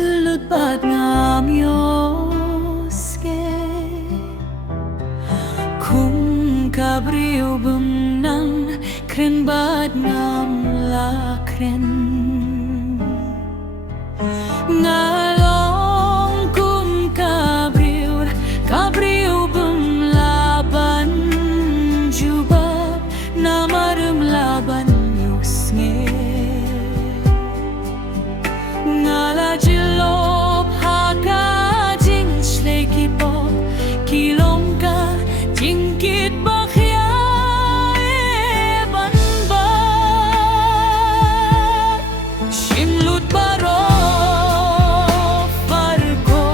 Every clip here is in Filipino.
tulad ba't ngamyoske kung kabriyo bumnang kren ba't ngamla kren ngalong kung kabriyo bumlaban jubab na marumlaban yusnge ngala jilop haka jing shleki pop kilong ka jingkit bakya ban ba shimlut baro farko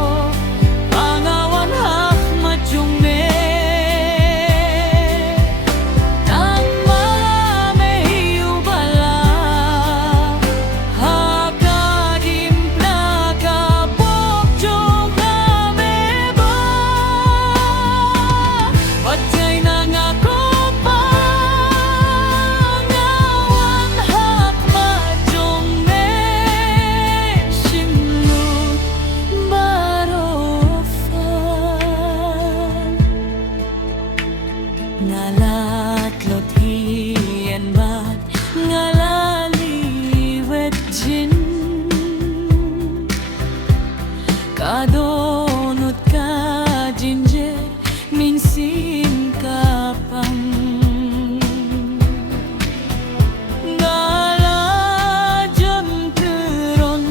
pangawan hak majungme tama mehiu bala ngalatlot hien bat ngalaliwet jin kadonot ka jinjer minsin kapang ngala jam keron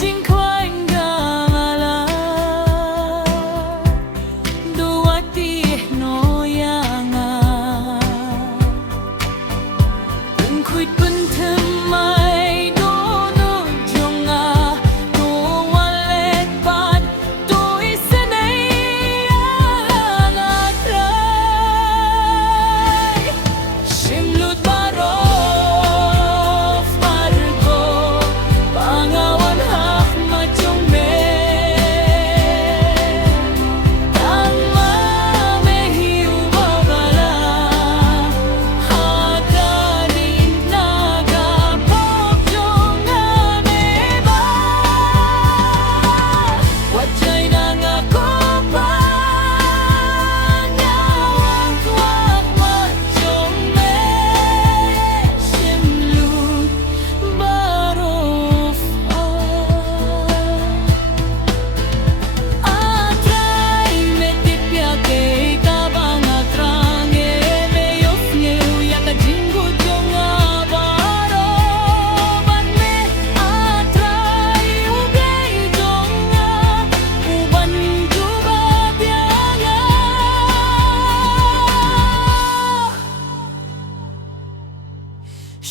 jingkwai ngala duwati no quýt bấn thơm mai đô nô jong a đô walet pat tôi sẽ nay ngạc rai simlut baro farko pangawan hak majong me tama mehiu babala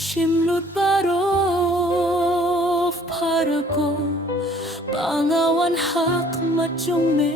Simlut barof para ko pangawan hak majong me